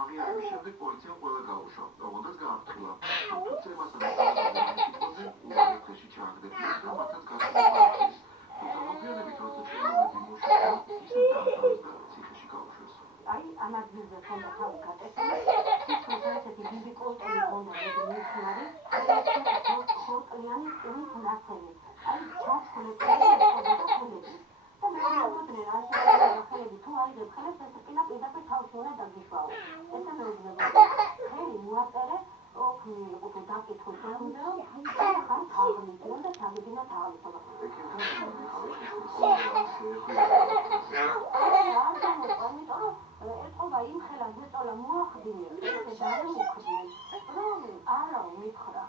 აღიარების შემდეგ პოლიციამ ყველა გაუშვა. ოღონდ გაართულა. თუმცა მასალაზე უაღრესში ჩააგდებდნენ და მათაც გასულება ახის. თუმცა მოგვიანებით როცა ჩვეულებები მოშორდა, ისე დაამთავრეს და ციხეში გაუშვეს. აი, ამ ადგილზე ხონდა თავი გატეხილი, თითქოს ასეთი დიდი კოლტები ჰქონდა მეცნიერი, ხორტლიანი ყურის ნაცენი. აი, ჩასხლებული ეყოდა და ხელები. და მე ვიმოძნე რა შეიძლება ხელები თუ აიღებ ხელებს ეს პირა პირდაპირ თავს უნდა დაგიშვაო. ესე მეუბნება. ხელი უაწერე, ოქნი იყო თუ დაკითხოს უნდა რომ ხან თაღლითიო და ჩაგიდინა თაღლითო. ეთყობა იმ ხელას ეწოლა მოახდინე, ესე დაემუქდნენ, რომ არა მითხრა.